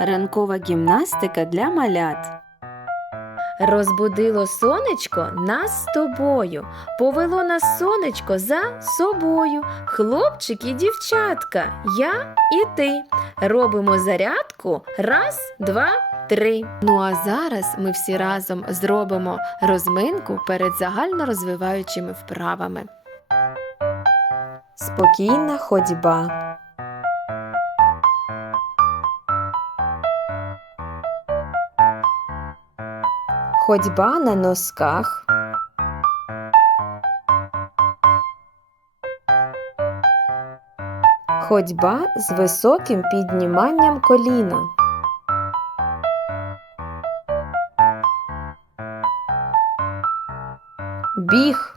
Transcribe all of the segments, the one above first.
Ранкова гімнастика для малят. Розбудило сонечко нас з тобою, повело нас сонечко за собою. Хлопчик і дівчатка, я і ти. Робимо зарядку раз, два, три. Ну а зараз ми всі разом зробимо розминку перед загальнорозвиваючими вправами. Спокійна ходьба. Ходьба на носках. Ходьба з високим підніманням коліна. Біг.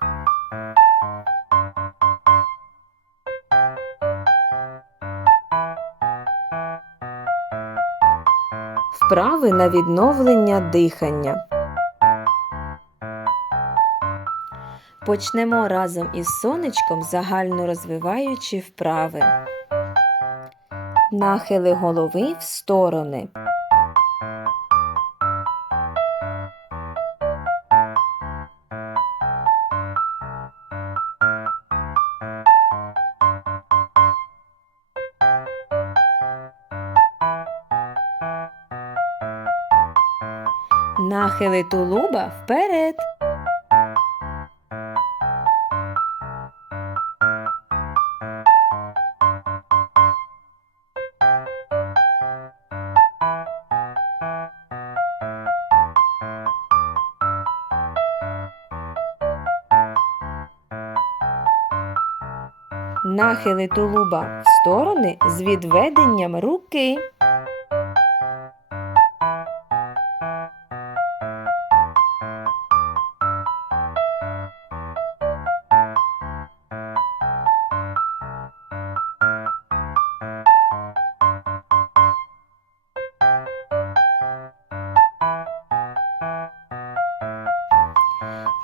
Вправи на відновлення дихання. Почнемо разом із сонечком загально розвиваючи вправи. Нахили голови в сторони. Нахили тулуба вперед. Нахили тулуба в сторони з відведенням руки.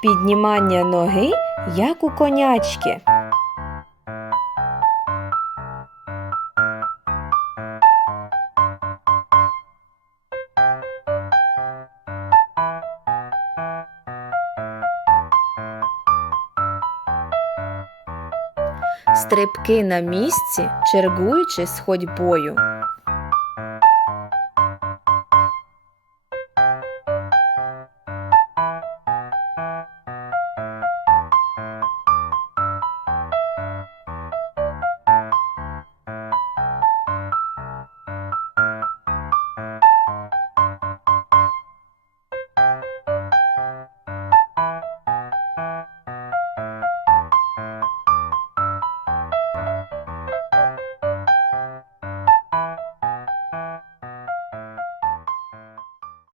Піднімання ноги, як у конячки. Стрибки на місці, чергуючи з ходьбою.